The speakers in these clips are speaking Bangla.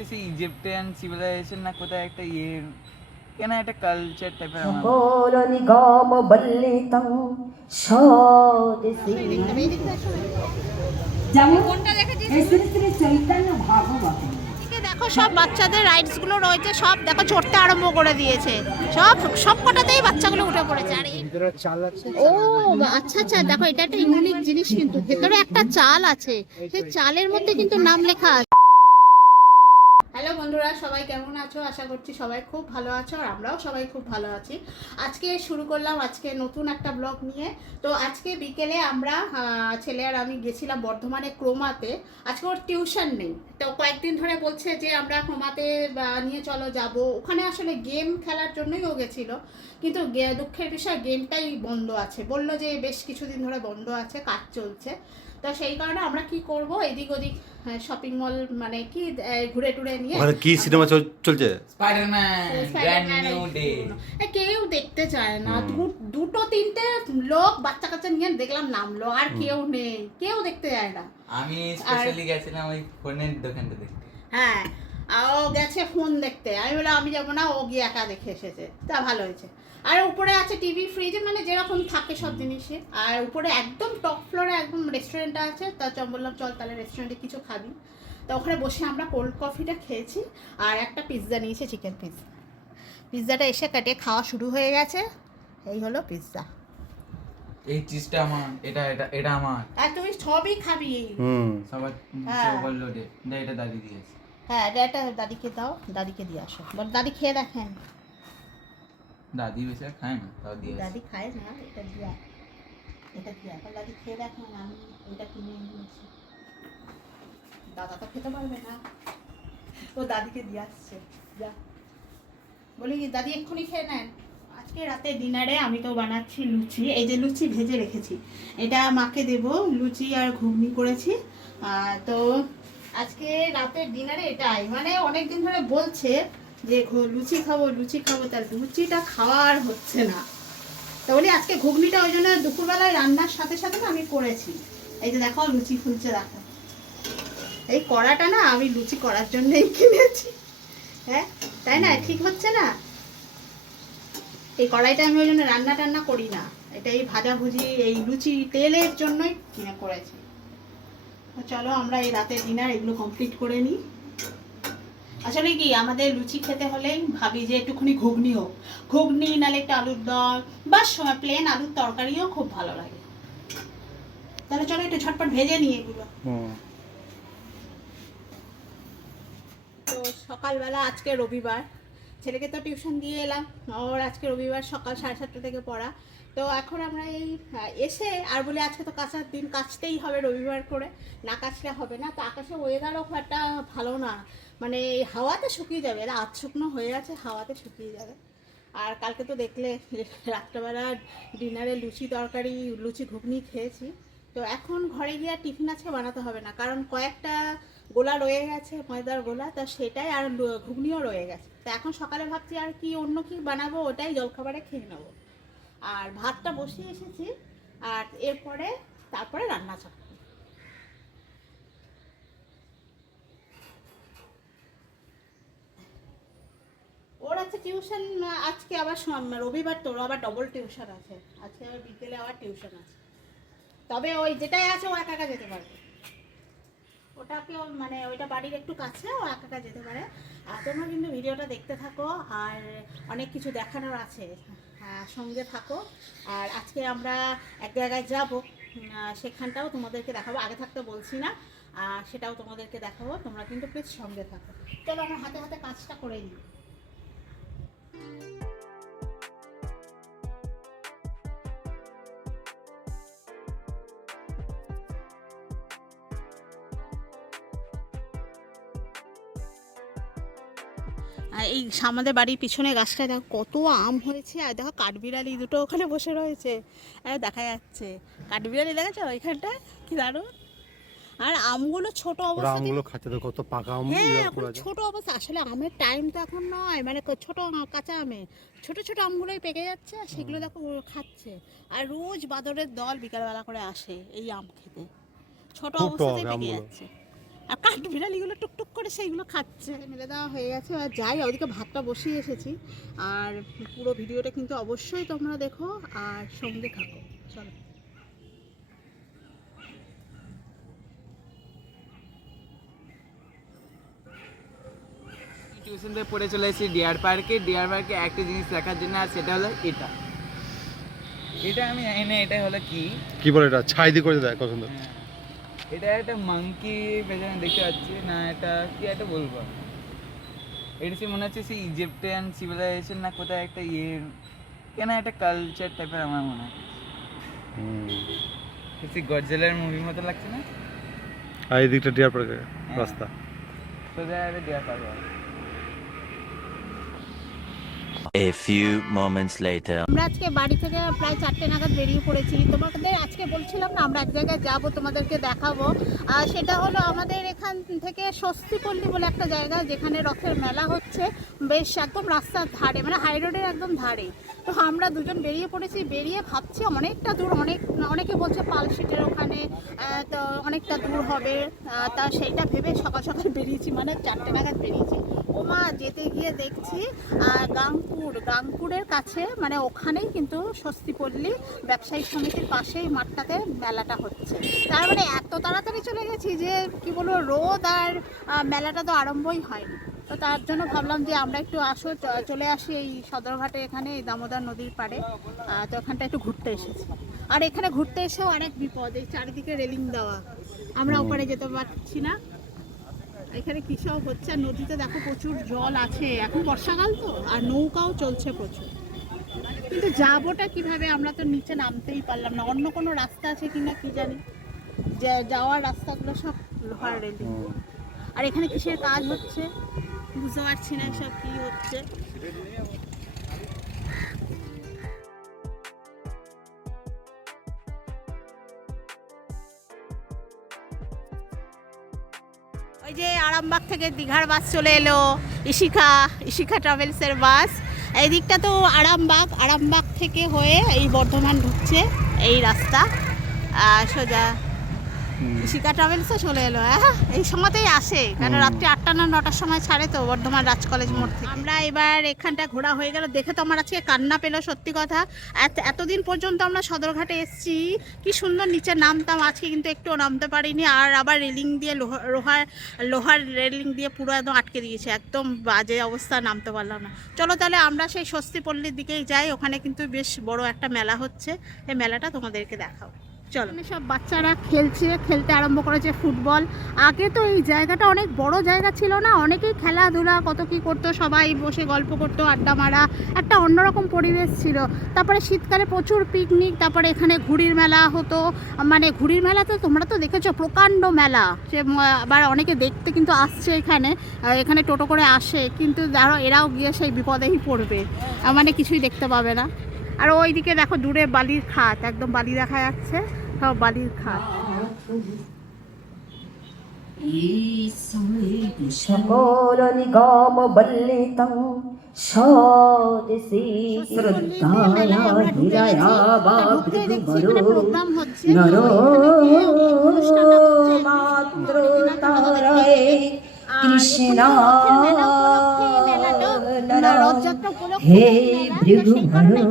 হচ্ছে সেই ইজিপ্টিয়ান সিভিলাইজেশন না কোথায় একটা কেন একটা কালচার টাইপের আমার সকল নিগম বল্লিতং স্বদেশী যেমন এই শ্রী শ্রী চৈতন্য ভাগবত দেখো সব বাচ্চাদের রাইডস গুলো রয়েছে, সব দেখো চড়তে আরম্ভ করে দিয়েছে, সব কটাতেই বাচ্চাগুলো উঠে পড়েছে। আর ও আচ্ছা আচ্ছা, দেখো এটা একটা ইউনিক জিনিস, কিন্তু ভেতরে একটা চাল আছে, সেই চালের মধ্যে কিন্তু নাম লেখা আছে। হ্যালো বন্ধুরা, সবাই কেমন আছো? আশা করছি সবাই খুব ভালো আছো, আর আমরাও সবাই খুব ভালো আছি। আজকে শুরু করলাম আজকে নতুন একটা ব্লগ নিয়ে। তো আজকে বিকেলে আমরা ছেলে আর আমি গেছিলাম বর্ধমানে ক্রোমাতে। আজকে ওর টিউশন নেই, তো কয়েকদিন ধরে বলছে যে আমরা ক্রোমাতে নিয়ে চলো যাব। ওখানে আসলে গেম খেলার জন্যই ও গেছিলো, কিন্তু দুঃখের বিষয় গেমটাই বন্ধ আছে, বললো যে বেশ কিছুদিন ধরে বন্ধ আছে, কাজ চলছে। তো সেই কারণে আমরা কি করব, এদিক ওদিক শপিং মল মানে কি ঘুরে টুরে নিয়ে। ওখানে কি সিনেমা চলছে? Spiderman new day. কেউ দেখতে চায় না, দুটো তিনটে লোক বাচ্চা কাচ্চা নিয়ে দেখলাম নামলো, আর কেউ নেই, কেউ দেখতে যায় না। আমি স্পেশালি গেছিলাম ওই ফোনের দোকানটা দেখতে। হ্যাঁ, ও গেছে ফোন দেখতে, আমি বললাম আমি যাবো না, ও গিয়ে একা দেখে এসেছে, তা ভালো হয়েছে। আর উপরে আছে টিভি, ফ্রিজ, মানে যেরকম থাকে সব জিনিসে। আর উপরে একদম টপ ফ্লোরে একদম রেস্টুরেন্টটা আছে, তা বললাম চল তাহলে রেস্টুরেন্টে কিছু খাবি। তো ওখানে বসে আমরা কোল্ড কফিটা খেয়েছি, আর একটা পিৎজা নিয়েছি, চিকেন পিৎজা। পিৎজাটা এসে কাটে খাওয়া শুরু হয়ে গেছে। এই হলো পিৎজা। এই চিজটা আমার, এটা এটা এটা আমার। আর তুমি সবই খাবি। সবার ওভারলোডে। এটা দাদি দিয়েছে। হ্যাঁ, এটা দাদিকে দাও, দাদিকে দিয়ে আসো, বল দাদি খেয়ে দেখেন। দাদি বেশি খায় না, তাও দিয়ে দাদি খায় না, এটা দিয়া, এটা দিয়া এখন দাদি খেয়ে দেখেন। আমি এটা কিনে নিয়েছি, দাদা তো খেতে পারবে না, ও দাদিকে দিয়ে আসছে। যা বলি দাদি এক্ষুনি খেয়ে নেন। আজকে রাতে ডিনারে আমি তো বানাচ্ছি লুচি, এই যে লুচি ভেজে রেখেছি, এটা মাকে দেব। লুচি আর ঘুগনি করেছি। তো আজকে রাতের ডিনারে এটাই, মানে অনেকদিন ধরে বলছে যে লুচি খাবো লুচি খাবো, তার লুচিটা খাওয়ার হচ্ছে না। তো বলি আজকে ঘুগনিটা ওই জন্য দুপুরবেলায় রান্নার সাথে সাথে না আমি করেছি। এই যে দেখো লুচি ফুলছে, দেখো এই কড়াটা না আমি লুচি করার জন্যই কিনেছি। হ্যাঁ তাই না, ঠিক হচ্ছে না? এই কড়াইটা আমি ওই জন্য রান্না টান্না করি না, এটা এই ভাজাভুজি এই লুচি তেলের জন্যই কিনে করেছি। চলো আমরা এই রাতের ডিনার এগুলো কমপ্লিট করে নিই। আসলে কি আমাদের লুচি খেতে হলেই ভাবি যে একটুখানি ঘুগনি হোক, ঘুগনি নালে একটা আলুর দম বা প্লেন আলুর তরকারিও খুব ভালো লাগে। তাহলে চলো একটু ঝটপট ভেজে নিই এগুলো। তো সকালবেলা আজকে রবিবার, ছেলেকে তো টিউশন দিয়ে এলাম, ওর আজকে রবিবার সকাল 7:30 থেকে পড়া। তো এখন আমরা এই এসে আর বলে আজকে তো কাচার দিন, কাচতেই হবে রবিবার করে, না কাচলে হবে না। তো আকাশে ওয়েদারও খুব একটা ভালো না, মানে হাওয়াতে শুকিয়ে যাবে, রাত শুকনো হয়ে আছে, হাওয়াতে শুকিয়ে যাবে। আর কালকে তো দেখলে রাত্রেবেলা ডিনারে লুচি তরকারি লুচি ঘুগনি খেয়েছি। তো এখন ঘরে গিয়ে আর টিফিন আজকে বানাতে হবে না, কারণ কয়েকটা গোলা রয়ে গেছে, ময়দার গোলা, তা সেটাই, আর ঘুগনিও রয়ে গেছে। তা এখন সকালে ভাবছি আর কি অন্য কি বানাবো, ওটাই জলখাবারে খেয়ে নেবো। আর ভাতটা বসিয়ে এসেছি, আর এরপরে তারপরে রান্না চাপ। ওর আছে টিউশন আজকে, আবার রবিবার তো আবার ডবল টিউশন আছে আজকে, আবার বিকেলে আবার টিউশন আছে। তবে ওই যেটাই আছে ও একা একা যেতে পারবে, ওটাকে মানে ওইটা বাড়ির একটু কাছে, ও একা একা যেতে পারে। আর তোমরা কিন্তু ভিডিওটা দেখতে থাকো, আর অনেক কিছু দেখানোর আছে, সঙ্গে থাকো। আর আজকে আমরা এক জায়গায় যাব, সেখানটাও তোমাদেরকে দেখাবো, আগে থাকতে বলছি না, সেটাও তোমাদেরকে দেখাবো, তোমরা কিন্তু প্লিজ সঙ্গে থাকো। চলো আমরা হাতে হাতে কাজটা করে নিই। এই আমাদের বাড়ির পিছনে গাছটা দেখো কত আম হয়েছে, আর দেখো কাঠবিড়ালি দুটো ওখানে বসে রয়েছে, দেখা যাচ্ছে কাঠবিড়ালি, দেখেছো ওইখানটায় কি দারুণ। আর আমগুলো ছোট অবস্থা, আমগুলো খাচ্ছে তো, কত পাকা আম। হ্যাঁ ছোট অবস্থা, আসলে আমের টাইম তো এখন নয়, মানে ছোট কাঁচা আমে ছোট ছোট আমগুলোই পেকে যাচ্ছে, আর সেগুলো দেখো খাচ্ছে। আর রোজ বাদরের দল বিকালবেলা করে আসে এই আম খেতে, ছোট অবস্থাতেই পেকে যাচ্ছে। আর কাঠবিড়ালিগুলো টুকটুক করে সেইগুলো খাচ্ছে। মেলে দেওয়া হয়ে গেছে, আর যাই ওদিকে ভাতটা বসিয়ে এসেছি। আর পুরো ভিডিওটা কিন্তু অবশ্যই তোমরা দেখো আর সঙ্গে থাকো। চলো। টিউশন থেকে পড়ে চলে এসেছি ডিয়ার পার্কে একটা জিনিস দেখার জন্য, আর সেটা হলো এটা আমি জানি না এটা হলো কি। কি বলে এটা ছাই দিয়ে করে দেয় কত সুন্দর। এটা একটা মাংকি পেছনে দেখতে পাচ্ছি না, এটা কি একটা বলবো, এটা সে মনে হচ্ছে সেই ইজিপ্টিয়ান সিভিলাইজেশন না কোথায় একটা কেন একটা কালচার টাইপের আমার মনে হয়। সেই গডজিলার মুভির মতো লাগছে না? আর এই দিকটা ডিয়ার পার্কের রাস্তা। সোজা একটা deer park. A few moments later. আমরা আজকে বাড়ি থেকে প্রায় 4টে নাগাদ বেরিয়ে পড়েছি। তোমাদের আজকে বলছিলাম না আমরা এক জায়গায় যাবো, তোমাদেরকে দেখাবো। আর সেটা হলো আমাদের এখান থেকে স্বস্তিপল্লী বলে একটা জায়গা, যেখানে রথের মেলা হচ্ছে বেশ একদম রাস্তার ধারে, মানে হাই রোডের একদম ধারে। তো আমরা দুজন বেরিয়ে পড়েছি, বেরিয়ে ভাবছি অনেকটা দূর, অনেকে বলছে পালশিটের ওখানে, তো অনেকটা দূর হবে। তা সেইটা ভেবে সকাল সকাল বেরিয়েছি, মানে 4টে নাগাদ বেরিয়েছি। ওমা যেতে গিয়ে দেখছি গাংপুরের কাছে, মানে ওখানেই কিন্তু স্বস্তিপল্লী ব্যবসায়ী সমিতির পাশেই মাঠটাতে মেলাটা হচ্ছে। তার মানে এত তাড়াতাড়ি চলে গেছি যে কি বলবো, রোদ আর মেলাটা তো আরম্ভই হয়নি। তো তার জন্য ভাবলাম যে আমরা একটু চলে আসি এই সদরঘাটে, এখানে এই দামোদর নদীর পাড়ে। তো ওখানটা একটু ঘুরতে এসেছি। আর এখানে ঘুরতে এসেও অনেক বিপদ, এই চারিদিকে রেলিং দেওয়া, আমরা ওপারে যেতে পারছি না। এখানে কি সব হচ্ছে, আর নদীতে দেখো প্রচুর জল আছে, এখন বর্ষাকাল তো, আর নৌকাও চলছে প্রচুর। কিন্তু যাবোটা কিভাবে, আমরা তো নিচে নামতেই পারলাম না। অন্য কোনো রাস্তা আছে কিনা কি জানি, যাওয়ার রাস্তাগুলো সব লোহার রেলিং। আর এখানে কিসের কাজ হচ্ছে বুঝতে পারছি না, সব কি হচ্ছে। ওই যে আরামবাগ থেকে দীঘার বাস চলে এলো, ইশিকা ট্রাভেলসের বাস। এই দিকটা তো আরামবাগ থেকে হয়ে এই বর্ধমান ঢুকছে এই রাস্তা সোজা। ইশিকা ট্রাভেলসও চলে এলো। হ্যাঁ, এই সময়তেই আসে, কারণ রাত্রি 8টা না 9টার সময় ছাড়ে তো বর্ধমান রাজ কলেজ মোড় থেকে। আমরা এবার এখানটা ঘোরা হয়ে গেল, দেখে তো আমার আজকে কান্না পেলো সত্যি কথা। এতদিন পর্যন্ত আমরা সদরঘাটে এসেছি, কি সুন্দর নিচে নামতাম, আজকে কিন্তু একটুও নামতে পারিনি। আর আবার রেলিং দিয়ে লোহার রেলিং দিয়ে পুরো একদম আটকে দিয়েছে, একদম বাজে অবস্থা, নামতে পারলাম না। চলো তাহলে আমরা সেই স্বস্তিপল্লীর দিকেই যাই, ওখানে কিন্তু বেশ বড় একটা মেলা হচ্ছে, এই মেলাটা তোমাদেরকে দেখাও। চলো। সব বাচ্চারা খেলতে আরম্ভ করেছে ফুটবল। আগে তো এই জায়গাটা অনেক বড় জায়গা ছিল না, অনেকেই খেলাধুলা কত কি করতো, সবাই বসে গল্প করতো, আড্ডা মারা, একটা অন্যরকম পরিবেশ ছিল। তারপরে শীতকালে প্রচুর পিকনিক, তারপরে এখানে ঘুড়ির মেলা হতো। মানে ঘুড়ির মেলা তো তোমরা তো দেখেছো, প্রকাণ্ড মেলা। সে আবার অনেকে দেখতে কিন্তু আসছে এখানে টোটো করে আসে, কিন্তু এরাও গিয়ে সেই বিপদেই পড়বে, মানে কিছুই দেখতে পাবে না। আর ওইদিকে দেখো দূরে বালির খাত, একদম বালি দেখা যাচ্ছে, সব বালির খাত। সকল নিগম বল্লিতং সদসি শ্রদ্ধায়া হৃদয়া প্রোগ্রাম হচ্ছে, নরো মাত্র তারয়ে কৃষ্ণ হে ভৃগুভর হে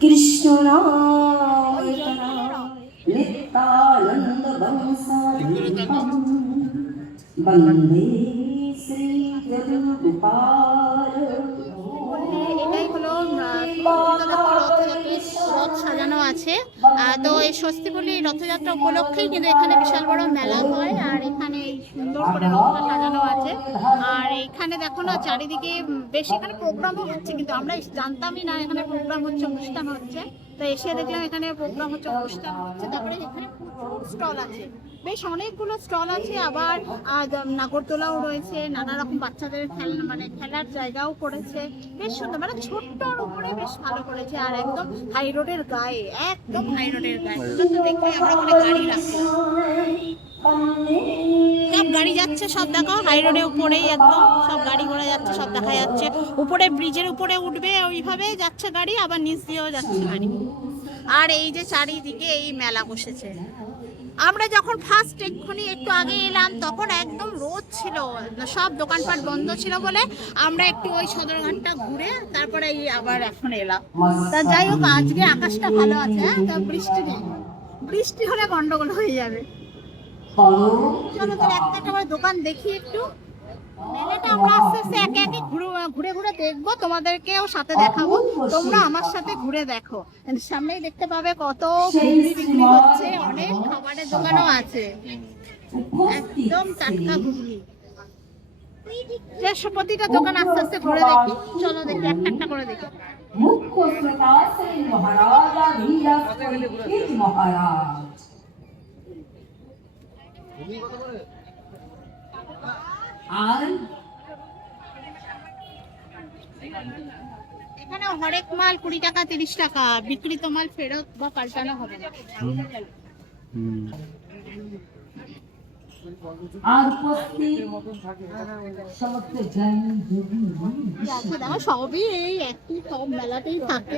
কৃষ্ণ নিত্যানন্দ বন্দে শ্রী জগৎপাল। এটাই হলো রথ সাজানো আছে। তো এই স্বস্তিপল্লী রথযাত্রা উপলক্ষেই কিন্তু এখানে বিশাল বড় মেলা হয়, আর এখানে এই সুন্দর করে রথটা সাজানো আছে। আর এখানে দেখো না চারিদিকে বেশ, এখানে প্রোগ্রামও হচ্ছে, কিন্তু আমরা জানতামই না এখানে প্রোগ্রাম হচ্ছে, অনুষ্ঠান হচ্ছে। তো এসে দেখলাম এখানে প্রোগ্রাম হচ্ছে, অনুষ্ঠান হচ্ছে। তারপরে এখানে প্রচুর স্টল আছে, বেশ অনেকগুলো স্টল আছে। আবার নাগরদোলাও রয়েছে, নানা রকম বাচ্চাদের খেলার জায়গাও করেছে, বেশ সুন্দর, মানে ছোট্টর উপরে বেশ ভালো করেছে। আর একদম হাই রোডের গায়ে, একদম হাই রোডের গায়ে। দেখলে আমরা ওখানে গাড়ি রাখলাম, সব গাড়ি যাচ্ছে, সব দেখো হাই রোডের উপরেই একদম সব গাড়ি ঘোড়া যাচ্ছে, সব দেখা যাচ্ছে। উপরে ব্রিজের উপরে উঠবে, ওইভাবে যাচ্ছে গাড়ি, আবার নিচ দিয়েও যাচ্ছে গাড়ি। আর এই যে চারিদিকে এই মেলা বসেছে। আমরা যখন ফার্স্ট এক্ষুনি একটু আগে এলাম তখন একদম রোদ ছিল, সব দোকানপাট বন্ধ ছিল বলে আমরা একটু ওই সদরঘাটটা ঘুরে তারপরে এই আবার এখন এলাম। তা যাই হোক, আজকে আকাশটা ভালো আছে, হ্যাঁ, তা বৃষ্টি নেই, বৃষ্টি হলে গন্ডগোল হয়ে যাবে। চলো তাহলে একটা একটা করে দোকান দেখি একটু। মেলাটা আমরা আস্তে আস্তে একে একে ঘুরে ঘুরে দেখবো, তোমাদেরকেও সাথে দেখাবো, তোমরা আমার সাথে ঘুরে দেখো। সামনেই দেখতে পাবে কত ঘুগনি বিক্রি হচ্ছে, অনেক খাবারের দোকানও আছে, একদম টাটকা ঘুগনি। প্রতিটা দোকান আস্তে আস্তে ঘুরে দেখি, চলো দেখি একটা একটা করে দেখি। মুখ্য শ্রোতা শ্রী মহারাজা ধীরাজ পরীক্ষিত মহারাজ। আর এখানে হরেক মাল 20 টাকা 30 টাকা, বিক্রিত মাল ফেরত বা পাল্টানো হবে না। আর উপস্থিত সমস্ত জ্ঞান যোগী দেখো সবই এই একই সব মেলাতেই থাকে,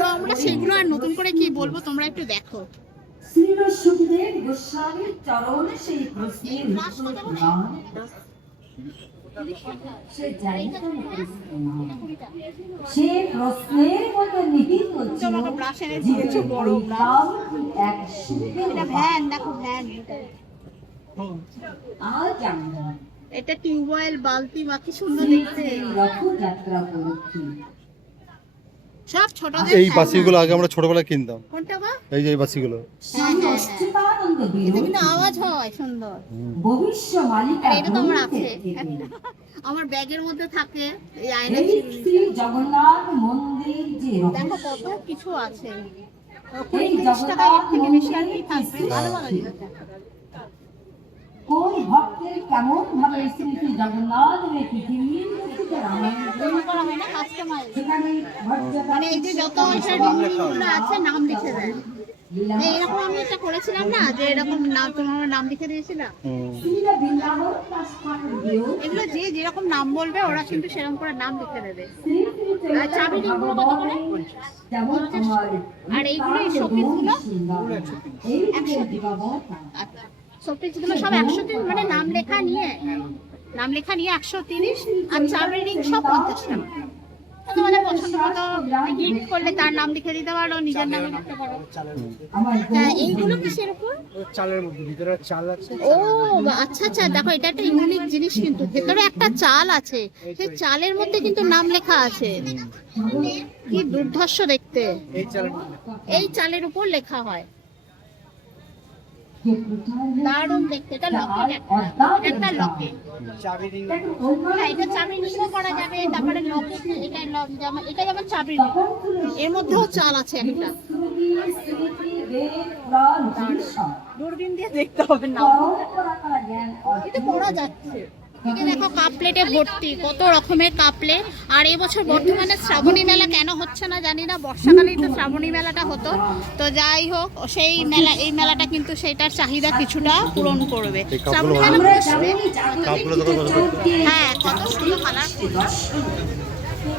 তো আমরা সেগুলো আর নতুন করে কি বলবো, তোমরা একটু দেখো। শ্রী সুখদেব গোস্বামীর চরণে সেই প্রশ্নের সে প্রশ্নের মধ্যে নিহিত ছিল ভ্যান, দেখো ভ্যান, আজ আমরা এটা টিউবওয়েল, বালতি, বাকি সুন্দর দেখতে। রথযাত্রা করছি। সব ছোটদের এই বাসিগুলো আগে আমরা ছোটবেলায় কিনতাম। কোনটা বা? এই যে এই বাসিগুলো। সচ্চিদানন্দ এটা বিরোধী কিন্তু আওয়াজ হয় সুন্দর। ভবিষ্য মালিকা আর এটা তো আমার আছে, আমার ব্যাগের মধ্যে থাকে এই আয়না। এই শ্রী জগন্নাথ মন্দির যে দেখো কত কিছু আছে। এই 20-30 টাকা এর থেকে বেশি আর কি থাকবে, জগন্নাথ ভালো ভালো জিনিস। কোন ভক্তের কেমন ভাবে শ্রী শ্রী জগন্নাথ পৃথিবীর মধ্যে রামায়ণ করা হয় না কাস্টমাইজ, সেখানে মানে এই যে যত গুলো আছে নাম লিখে দেয়। এই এরকম আমি একটা করেছিলাম না, যে এরকম নাম তোমার নাম লিখে দিয়েছিলাম। শ্রীরা বৃন্দাবন কাশপাড়ের দিও এগুলো যে যেরকম নাম বলবে ওরা কিন্তু সেরকম করে নাম লিখে দেবে। শ্রী শ্রী আর চাবি রিংগুলো কত করে? যেমন আমার আর এইগুলো এই শোপিসগুলো এই 100 আচ্ছা, শোপিসগুলো সব 130, মানে নাম লেখা নিয়ে 130, আর চাবি রিং সব 50 টাকা। তোমাদের পছন্দ মতো গিফট করলে তার নাম লিখে দিতে পারো, নিজের নামে লিখতে পারো। এইগুলো কিসের উপর? চালের মধ্যে ভিতরে চাল আছে। ও আচ্ছা আচ্ছা, দেখো এটা একটা ইউনিক জিনিস, কিন্তু ভেতরে একটা চাল আছে, সেই চালের মধ্যে কিন্তু নাম লেখা আছে। কি দুর্ধর্ষ দেখতে। এই চালের মধ্যে এই চালের উপর লেখা হয়, দারুণ দেখতে। এটা লকেট, একটা লকেট। চাবি রিং হ্যাঁ, এটা চাবি রিংও করা যাবে, তারপরে লকেট, এটা যেমন চাবি রিং, এর মধ্যেও চাল আছে একটা। দূরবীন দিয়ে দেখতে হবে না, এটা পড়া যাচ্ছে। এদিকে দেখো কাপ প্লেটে ভর্তি, কত রকমের কাপ প্লেট। আর এবছর বর্ধমানে শ্রাবণী মেলা কেন হচ্ছে না জানি না, বর্ষাকালেই তো শ্রাবণী মেলাটা হতো। তো যাই হোক, সেই মেলা, এই মেলাটা কিন্তু সেটার চাহিদা কিছুটা পূরণ করবে। শ্রাবণী মেলা বসবে, হ্যাঁ, কত সুন্দর কালারফুল,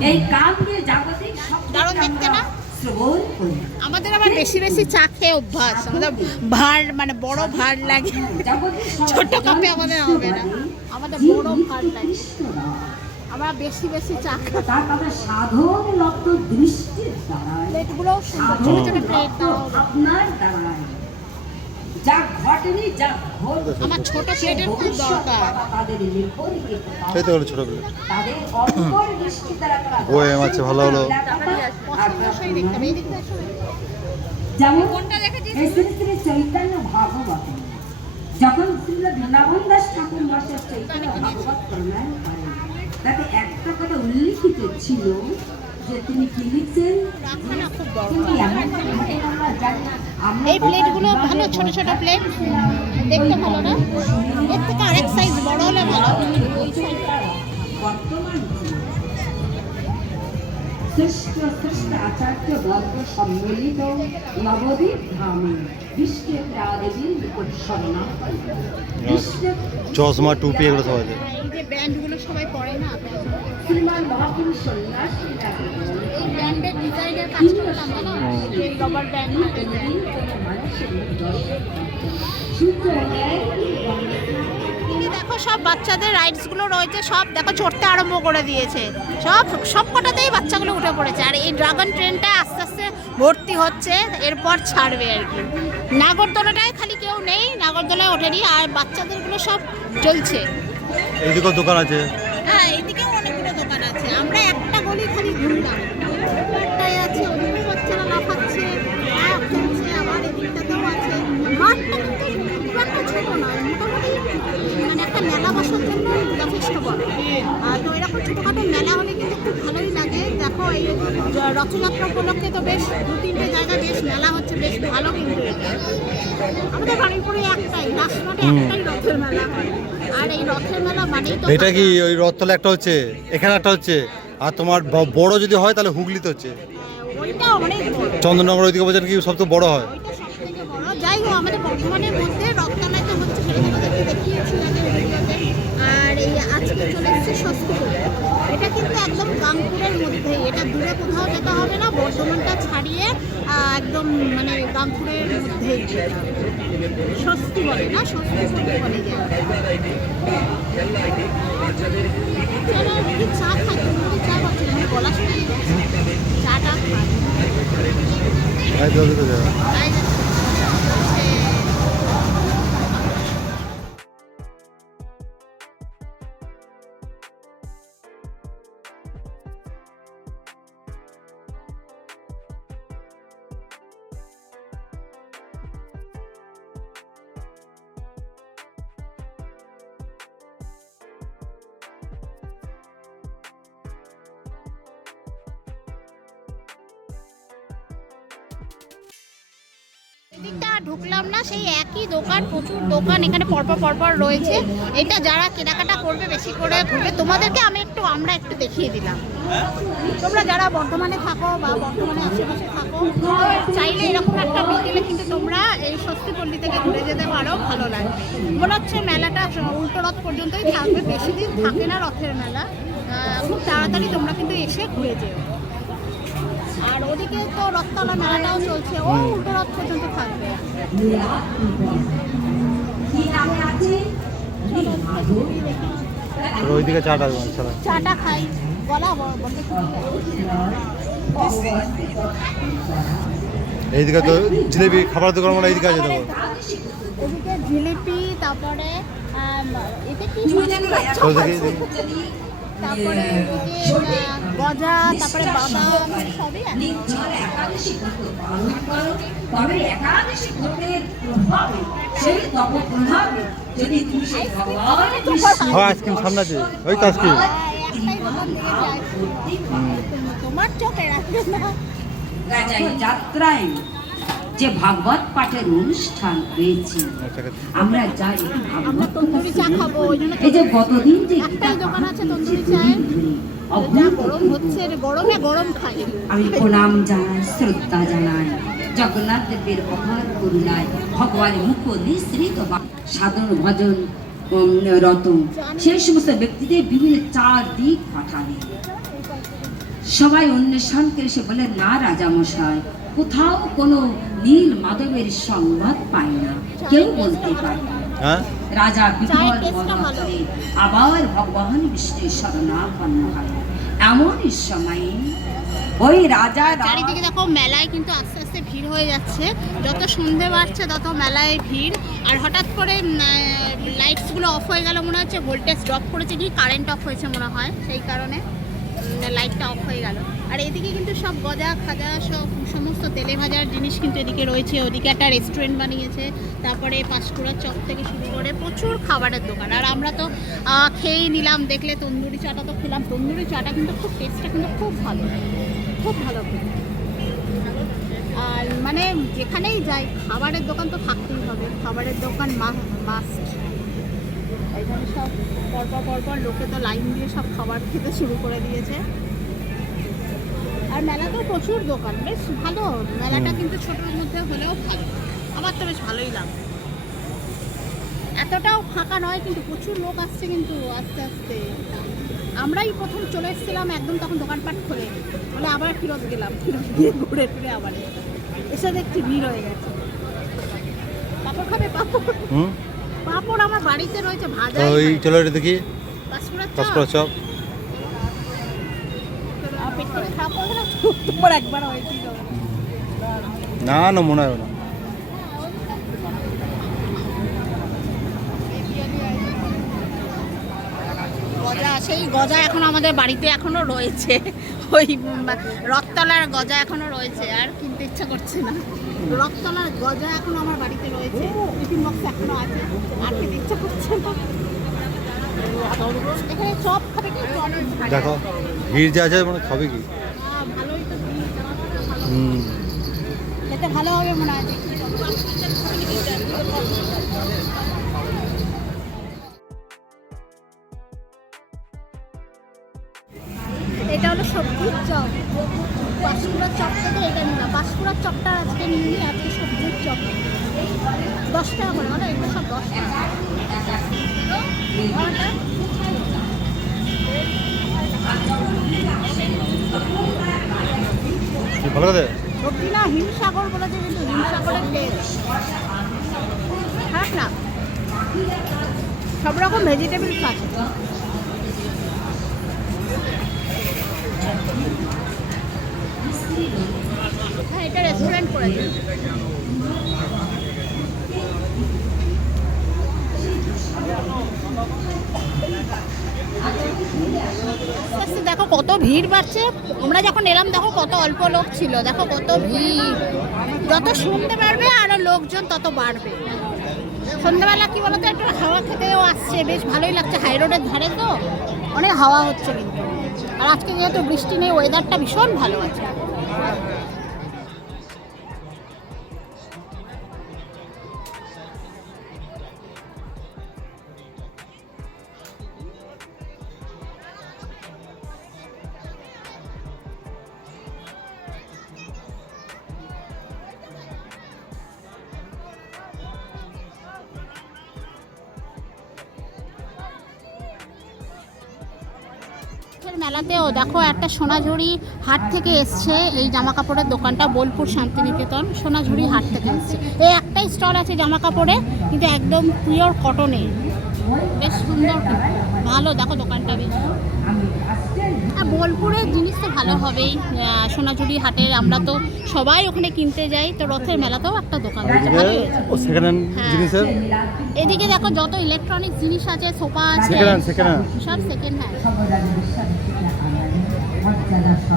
এই কামকে জাগতিক দারুণ দেখতে না? শ্রবণ করি আমাদের আবার বেশি বেশি চা খেয়ে অভ্যাস, আমাদের ভার, মানে বড় ভার লাগে, ছোট কাপে আমাদের হবে না, আমাদের বড় ভার লাগে, আমরা বেশি বেশি চা খাই। তার কাছে সাধন লব্ধ দৃষ্টির দ্বারায় প্লেটগুলোও সুন্দর, ছোট ছোট প্লেট দাও। আপনার দ্বারায় যা ঘটেনি, যা ঘটবে, আমার ছোট প্লেটের খুব দরকার। তাদের লেখনীকে এই তো হলো ছোট প্লেট। তাদের অন্তর দৃষ্টি দ্বারা তারা বয়েম আছে, ভালো হলো। পছন্দসই দেখতে হবে। এই দিকটা এসো। যেমন কোনটা দেখেছিস? এই শ্রী শ্রী চৈতন্য ভাগবত যখন শ্রী বৃন্দাবন দাস ঠাকুর বসে চৈতন্য ভাগবত প্রণয়ন করেন, তাতে একটা কথা উল্লিখিত ছিল যে তিনি কি লিখছেন, রাখানা খুব তিনি দরকার। এমন ভাবে আমরা জানি আমরা এই প্লেটগুলো ভালো, ছোট ছোট প্লেট, দেখতে ভালো না? এর থেকে আরেক সাইজ বড় হলে ভালো। ওই সাইজটা বর্তমান শ্রেষ্ঠ শ্রেষ্ঠ আচার্য বর্গ সম্মিলিত নবদ্বীপ ধামে বিশ্বের প্রাদেবীর নিকট শরণাপন্ন বিশ্বের চশমা টুপি এগুলো সব আছে। এই যে ব্যান্ডগুলো সবাই পরে না, শ্রীমান মহাপুরুষ সন্ন্যাসী এই ব্যান্ডের ডিজাইনের কাজ করতাম না, যে রবার ব্যান্ড এদিকে দেখো সব বাচ্চাদের রাইডসগুলো রয়েছে, সব দেখো চড়তে আরম্ভ করে দিয়েছে, সব কটাতেই বাচ্চাগুলো উঠে পড়েছে। আর এই ড্রাগন ট্রেনটা আস্তে আস্তে ভর্তি হচ্ছে, এরপর ছাড়বে আর কি। নাগরদোলাটায় খালি কেউ নেই, নাগরদোলায় ওঠেনি, আর বাচ্চাদেরগুলো সব চলছে। এইদিকেও দোকান আছে। হ্যাঁ, এইদিকেও অনেকগুলো দোকান আছে। আমরা একটা গলি খালি ঘুরলাম, একটাই আছে, ওদিকে বাচ্চারা লাফাচ্ছে, খেলছে, আবার এদিকটাতেও আছে। মাঠটা কিন্তু খুব একটা ছোট নয়, মোটামুটি মানে একটা মেলা বসার জন্য যথেষ্ট বড়। তো এরকম ছোটোখাটো মেলা হলে কিন্তু খুব ভালোই লাগে। দেখো এই রথযাত্রা উপলক্ষে তো বেশ 2-3টে জায়গায় বেশ মেলা হচ্ছে, বেশ ভালো কিন্তু এটা। আমাদের বাড়িপুরে একটাই, রাস্তাতে একটাই রথের মেলা হয়। আর এই রথের মেলা মানেই তো এটা কি ওই রথতলা একটা হচ্ছে, এখানে একটা হচ্ছে, আর তোমার বড় যদি হয় তাহলে হুগলিতে হচ্ছে। ওইটা অনেক বড়, চন্দননগর ওইদিকে বলছেন কি সব তো বড় হয়। ওইটা সবথেকে বড়। যাই হোক, আমাদের বর্ধমানের মধ্যে রথতলায় তো হচ্ছে, সেটা তোমাদেরকে দেখিয়েছি আগে ভিডিওতে। আর এই আজকে চলে এসেছে ষষ্ঠীপুর, এটা কিন্তু একদম গাংপুরের মধ্যেই, এটা দূরে কোথাও যেতে হবে না, বর্ধমানটা ছাড়িয়ে একদম মানে গাংপুরের মধ্যেই। ষষ্ঠী বলে না, ষষ্ঠীপুর বলে যায়। চলো একটু চা খাই, তুমি চা খাচ্ছি না, আমি গলা শুকিয়ে গেছে, চাটা খাই। এই তো ওদিকে যাও। এদিকটা ঢুকলাম না, সেই একই দোকান, প্রচুর দোকান এখানে পরপর রয়েছে। এটা যারা কেনাকাটা করবে বেশি করে ঘুরবে, তোমাদেরকে আমরা একটু দেখিয়ে দিলাম। তোমরা যারা বর্ধমানে থাকো বা বর্ধমানে আশেপাশে থাকো, চাইলে এরকম একটা বিকেলে কিন্তু তোমরা এই ষষ্ঠীপল্লী থেকে ঘুরে যেতে পারো, ভালো লাগবে। মনে হচ্ছে মেলাটা উল্টো রথ পর্যন্তই থাকবে, বেশি দিন থাকে না রথের মেলা। খুব তাড়াতাড়ি তোমরা কিন্তু এসে ঘুরে যেও। আর ওদিকে তো রথতলা মেলাটাও চলছে, ও উল্টো রথ পর্যন্ত থাকবে। ওইদিকে চাটা চলো। চাটা খাই, গলা বন্ধ করে। এইদিকে তো জিলেবি খাবার দোকান মানে এইদিকে আছে দেখো। ওদিকে জিলিপি, তারপরে এটা কি চল দেখি, দেখি। তারপরে এদিকে গজা, তারপরে বাদাম, সবই আছে। তবে একাদশী ব্রতের প্রভাবে, সেই তপপ্রভাবে যদি তুমি সেই ভগবানের হ্যাঁ, আইসক্রিম সামনে আছে, ওই তো আইসক্রিম। একটাই দোকান থেকে যাই, তোমার চোখে রাখবে না। রাজাই যাত্রায় যে ভাগবত পাঠের অনুষ্ঠান হয়েছে, আমরা যাই আমরা তন্দুরি চা খাবো, ওই জন্য এই যে গতদিন যে একটাই দোকান আছে তন্দুরি চায়ের, যা গরম হচ্ছে, গরমে গরম খাই। আমি প্রণাম জানাই, শ্রদ্ধা জানাই জগন্নাথ দেবের অপার করুণায় ভগবানের মুখ নিঃসৃত সাধন ভজন রত সেই সমস্ত ব্যক্তিদের বিভিন্ন 4 দিক পাঠাবে। সবাই অন্বেষণ করে এসে বলে, না রাজামশাই, কোথাও কোনো নীল মাধবের সংবাদ পাই না, কেউ বলতে পারে না। হ্যাঁ, রাজা বিফল টেস্টটা মনে ভালো। করে আবার ভগবান বিষ্ণুর শরণাপন্ন হয়। এমন সময় ওই রাজা চারিদিকে দেখো মেলায় কিন্তু আস্তে আস্তে ভিড় হয়ে যাচ্ছে, যত সন্ধে বাড়ছে তত মেলায় ভিড়। আর হঠাৎ করে লাইটসগুলো অফ হয়ে গেল, মনে হচ্ছে ভোল্টেজ ড্রপ করেছে, কি কারেন্ট অফ হয়েছে মনে হয়, সেই কারণে লাইটটা অফ হয়ে গেল। আর এদিকে কিন্তু সব গজা খাজা সমস্ত তেলে ভাজার জিনিস কিন্তু এদিকে রয়েছে। ওদিকে একটা রেস্টুরেন্ট বানিয়েছে, তারপরে পাঁশকুড়ার চপ থেকে শুরু করে প্রচুর খাবারের দোকান। আর আমরা তো খেয়েই নিলাম, দেখলে তন্দুরি চাটা তো খেলাম। তন্দুরি চাটা কিন্তু খুব টেস্টটা কিন্তু খুব ভালো, খুব ভালো। আর মানে যেখানেই যাই খাবারের দোকান তো থাকতেই হবে, খাবারের দোকান মাস্ট। এখানে সব পরপর লোকে তো লাইন দিয়ে সব খাবার খেতে শুরু করে দিয়েছে। আর আর মেলাতেও প্রচুর দোকান, বেশ ভালো মেলাটা, কিন্তু ছোটোর মধ্যে হলেও ভালো। আমার তো বেশ ভালোই লাগছে, এতটাও ফাঁকা নয়, কিন্তু প্রচুর লোক আসছে কিন্তু আস্তে আস্তে। আমরাই প্রথম চলে এসেছিলাম একদম, তখন দোকানপাট খোলে, বলে আবার ফেরত গেলাম, ফেরত গিয়ে ঘুরে ফিরে আবার এসে দেখছি ভিড় হয়ে গেছে। পাপড় খাবে? পাপড় পাপড় আমার বাড়িতে রয়েছে, ভাজা। ওই চলো এটা দেখি, পাঁচফোড়া পাঁচফোড়া চপ। পেট করে খারাপ হবে না তো? তোমার একবার হয়েছিল। না না মনে হয় না। গজা, সেই গজা এখন আমাদের বাড়িতে এখনো রয়েছে, ওই রথতলার গজা এখনো রয়েছে, আর কিনতে ইচ্ছা করছে না। রথতলার গজা এখনো আমার বাড়িতে রয়েছে, টিফিন বক্স এখনো আছে, আর খেতে ইচ্ছা করছে না। এখানে চপ খাবে কি? চপ দেখো ভিড় যা আছে মানে খাবে কি? ভালোই তো ভিড়, হুম, খেতে ভালো হবে মনে হয়। এটা হলো সবজির চপ, পাঁশকুড়ার চপটা তো এটা নিলাম, পাঁশকুড়ার চপটা আজকে নিয়ে নিই, আজকে সবজির চপ 10 টাকা করে, মানে এগুলো সব 10 টাকা। ভালো কথা। সবজি না, হিমসাগর বলেছে, কিন্তু হিমসাগরের তেল খারাপ না, সব রকম ভেজিটেবলস আছে। হ্যাঁ, এটা রেস্টুরেন্ট করেছে। আস্তে আস্তে দেখো কত ভিড় বাড়ছে। আমরা যখন এলাম দেখো কত অল্প লোক ছিল, দেখো কত ভিড়। যত শুনতে পারবে আরো লোকজন তত বাড়বে। সন্ধ্যাবেলা কি বলতো, একটু হাওয়া খেতেও আসছে, বেশ ভালোই লাগছে। হাই রোডের ধারে তো অনেক হাওয়া হচ্ছে কিন্তু। আর আজকে যেহেতু বৃষ্টি নেই, ওয়েদারটা ভীষণ ভালো আছে। মেলাতেও দেখো একটা সোনাঝুরি হাট থেকে এসছে, এই জামা কাপড়ের দোকানটা বোলপুর শান্তিনিকেতন সোনাঝুরি হাট থেকে এসছে। এই একটাই স্টল আছে জামা কাপড়ে, কিন্তু একদম পিওর কটনের, বেশ সুন্দর, ভালো। দেখো দোকানটা বেশ, আর বোলপুরের জিনিস তো ভালো হবেই। সোনাঝুরি হাটের আমরা তো সবাই ওখানে কিনতে যাই, তো রথের মেলাতেও একটা দোকান আছে, ভালোই হয়েছে। ও সেকেন্ড হ্যান্ড জিনিসের এদিকে দেখো যত ইলেকট্রনিক্স জিনিস আছে, সোফা আছে, সেকেন্ড হ্যান্ড সব সেকেন্ড হ্যান্ড।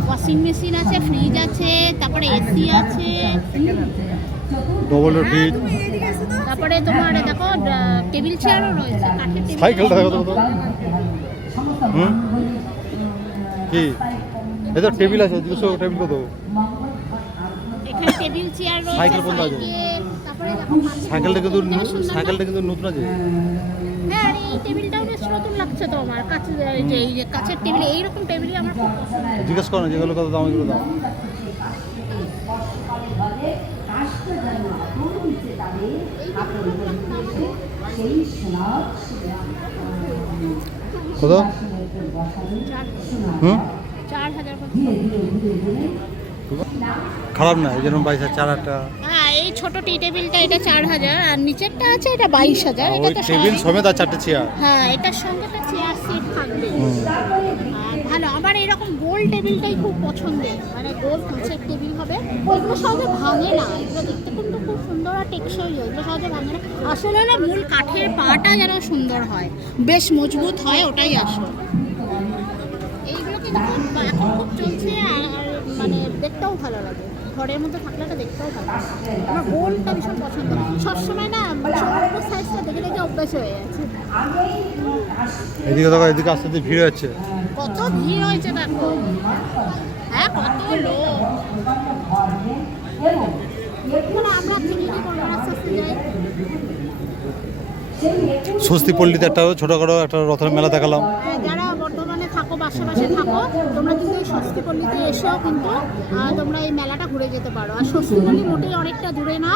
ওয়াশিং মেশিন আছে, ফ্রিজ আছে, তারপরে এসি আছে, ডবল ফ্রিজ, তারপরে তোমার দেখো টেবিল চেয়ারও রয়েছে, কাঠের টেবিল। সাইকেলটা দেখো তো। হুম, কি এই তো টেবিল আছে, 200 টেবিল কত? এখানে টেবিল চেয়ার রয়েছে, সাইকেল কোনটা আছে? তারপরে দেখো সাইকেলটা কিন্তু নতুন আছে। হ্যাঁ, আর এই টেবিলটাও বেশ নতুন লাগছে তো আমার কাছে। এই যে কাছের টেবিল, এইরকম টেবিলই আমার খুব পছন্দ। জিজ্ঞেস করো না যেগুলো কত দাম, এগুলো দাম কত? হুম, 4000 করে। খারাপ না, এই জন্য 22,000 টাকা। হ্যাঁ, এই ছোট টি টেবিলটা এটা 4000, আর নিচেরটা আছে এটা 22,000। এটা ওই তো টেবিল স্বাভাবিক। সমেত আর 4টে চেয়ার। হ্যাঁ, এটার সঙ্গে তো চেয়ার সিট থাকবে। ভালো, আমার এরকম গোল টেবিলটাই খুব পছন্দের, মানে গোল কাঁচের টেবিল হবে, ওইগুলো সহজে ভাঙে না। এগুলো দেখতে কিন্তু খুব সুন্দর আর টেকসই, ওইগুলো সহজে ভাঙে না। আসলে না, মূল কাঠের পাটা যেন সুন্দর হয়, বেশ মজবুত হয়, ওটাই আসল। এইগুলো কিন্তু এখন খুব চলছে, আর মানে দেখতেও ভালো লাগে, ঘরের মধ্যে থাকলে এটা দেখতেও ভালো লাগে। আমার গোলটা ভীষণ পছন্দ, সবসময় না ছোট সাইজটা দেখে দেখে অভ্যাস হয়ে যাচ্ছে। এদিকে দেখো, এদিকে আস্তে আস্তে ভিড় হচ্ছে। কত ভিড় হয়েছে দেখো, হ্যাঁ কত লোক। মানে আমরা থেকে কি করবো, আস্তে আস্তে যাই। স্বস্তি পল্লীতে একটা ছোটখাটো একটা রথের মেলা দেখালাম। যারা বর্ধমানে থাকো বা আশেপাশে থাকো তোমরা কিন্তু এই স্বস্তিপল্লীতে এসেও কিন্তু তোমরা এই মেলাটা ঘুরে যেতে পারো। আর স্বস্তিপল্লী মোটেই অনেকটা দূরে না,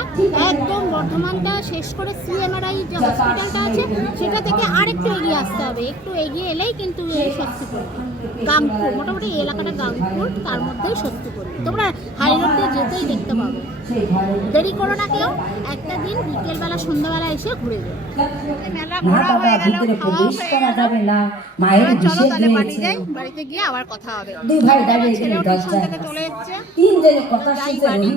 একদম বর্ধমানটা শেষ করে সিএমআরআই যে হসপিটালটা আছে সেটা থেকে আর একটু এগিয়ে আসতে হবে, একটু এগিয়ে এলেই কিন্তু এই স্বস্তিপল্লী। গাংপুর, মোটামুটি এই এলাকাটা গাংপুর, তার মধ্যেই স্বস্তিপল্লী। তোমরা হাই রোড দিয়ে যেতেই দেখতে পাবো। দেরি করো না কেউ, একটা দিন বিকেলবেলা সন্ধ্যাবেলা এসে ঘুরে যাও। মেলা ঘোরা হয়ে গেল, খাওয়া হয়ে গেল, চলো তাহলে বাড়ি যাই। বাড়িতে গিয়ে আবার কথা হবে। ছেলেও টিউশন থেকে চলে এসছে, যাই বাড়ি,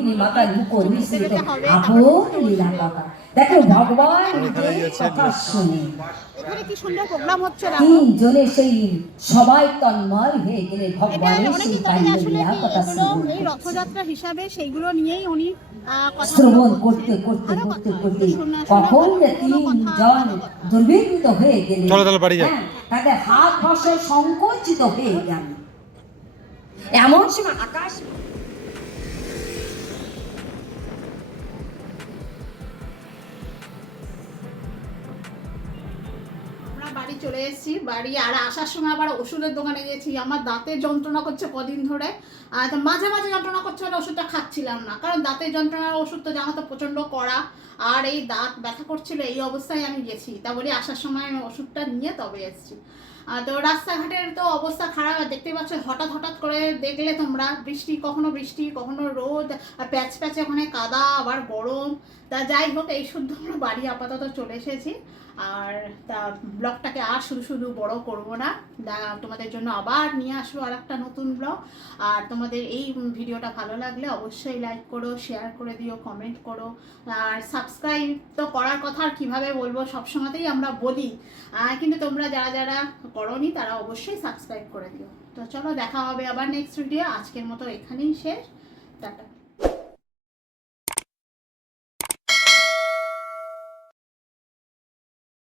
যেতে হবে। দেখো ভগবান কথা শুনে এখানে কি সুন্দর প্রোগ্রাম হচ্ছে না, তিনজনে সেই সবাই তন্ময় হয়ে গেলে এটা ভগবানের অনেকই সেই জানে আসলে কাহিনী কি কথা এগুলো শুনে এই রথযাত্রা হিসাবে সেইগুলো নিয়েই উনি কথা শ্রবণ করতে করতে করতে করতে কখন যে তিনজন দুর্বিনীত হয়ে গেলে চলো তাহলে বাড়ি যাই। হ্যাঁ, তাদের হাত ফসল সংকুচিত হয়ে গেল। এমন সময় আকাশ আমরা বাড়ি চলে এসেছি। বাড়ি আর আসার সময় আবার ওষুধের দোকানে গেছি। আমার দাঁতের যন্ত্রণা করছে কদিন ধরে, তো মাঝে মাঝে যন্ত্রণা করছে বলে ওষুধটা খাচ্ছিলাম না, কারণ দাঁতের যন্ত্রণার ওষুধ তো জানো তো প্রচণ্ড কড়া, আর এই দাঁত ব্যথা করছিল, এই অবস্থায় আমি গেছি। তা বলি আসার সময় আমি ওষুধটা নিয়ে তবে এসেছি। তো রাস্তাঘাটের তো অবস্থা খারাপ, দেখতে পাচ্ছ হঠাৎ হঠাৎ করে দেখলে তোমরা বৃষ্টি কখনো রোদ, আর প্যাচ প্যাচে ওখানে কাদা, আবার গরম। তা যাই হোক, এই শুদ্ধ আমরা বাড়ি আপাতত চলে এসেছি। আর তা ব্লগটাকে আর শুধু শুধু বড় করব না, তোমাদের জন্য আবার নিয়ে আসবো আর একটা নতুন ব্লগ। আর তোমাদের এই ভিডিওটা ভালো লাগলে অবশ্যই লাইক করো, শেয়ার করে দিও, কমেন্ট করো। আর সাবস্ক্রাইব তো করার কথা আর কীভাবে বলবো, সবসময়তেই আমরা বলি, কিন্তু তোমরা যারা যারা করোনি তারা অবশ্যই সাবস্ক্রাইব করে দিও। তো চলো, দেখা হবে আবার নেক্সট ভিডিও। আজকের মতো এখানেই শেষ, টাটা।